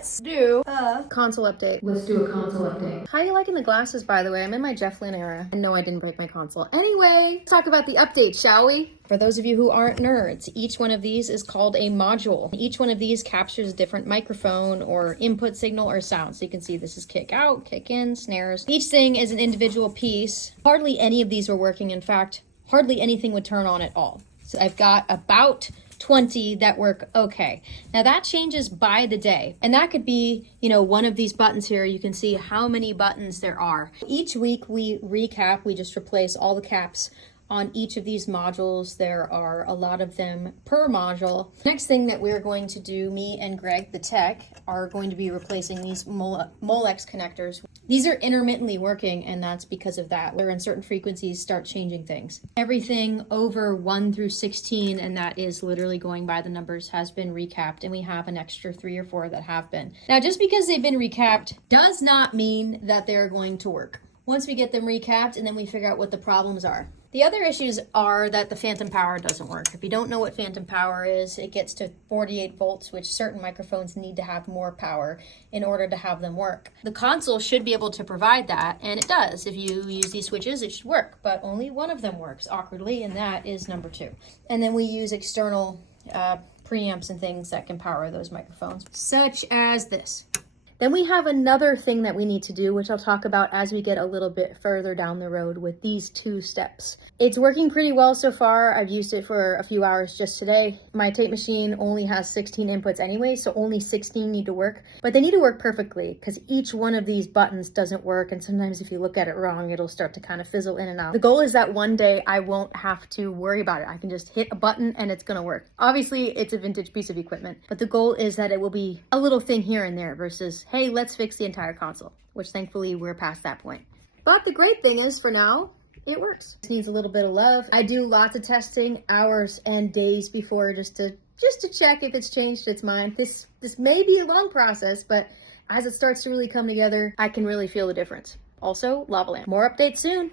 let's do a console update. Let's do a console update. How are you liking the glasses, by the way? I'm in my Jeff Lynne era. And no, I didn't break my console. Anyway, let's talk about the update, shall we? For those of you who aren't nerds, each one of these is called a module. Each one of these captures a different microphone or input signal or sound. So you can see this is kick out, kick in, snares. Each thing is an individual piece. Hardly any of these were working. In fact, hardly anything would turn on at all. So I've got about 20 that work okay. Now that changes by the day. And that could be, one of these buttons here. You can see how many buttons there are. Each week we recap, we just replace all the caps on each of these modules. There are a lot of them per module. Next thing that we're going to do, me and Greg, the tech, are going to be replacing these Molex connectors. These are intermittently working, and that's because of that. Where in certain frequencies start changing things. Everything over 1 through 16, and that is literally going by the numbers, has been recapped, and we have an extra 3 or 4 that have been. Now, just because they've been recapped does not mean that they're going to work. Once we get them recapped, and then we figure out what the problems are. The other issues are that the phantom power doesn't work. If you don't know what phantom power is, it gets to 48 volts, which certain microphones need to have more power in order to have them work. The console should be able to provide that, and it does. If you use these switches, it should work, but only one of them works awkwardly, and that is number 2. And then we use external preamps and things that can power those microphones, such as this. Then we have another thing that we need to do, which I'll talk about as we get a little bit further down the road with these 2 steps. It's working pretty well so far. I've used it for a few hours just today. My tape machine only has 16 inputs anyway, so only 16 need to work. But they need to work perfectly because each one of these buttons doesn't work, and sometimes if you look at it wrong, it'll start to kind of fizzle in and out. The goal is that one day I won't have to worry about it. I can just hit a button and it's gonna work. Obviously, it's a vintage piece of equipment, but the goal is that it will be a little thing here and there versus, hey, let's fix the entire console, which thankfully we're past that point. But the great thing is, for now, it works. It needs a little bit of love. I do lots of testing, hours and days before, just to check if it's changed its mind. This may be a long process, but as it starts to really come together, I can really feel the difference. Also, lava lamp. More updates soon.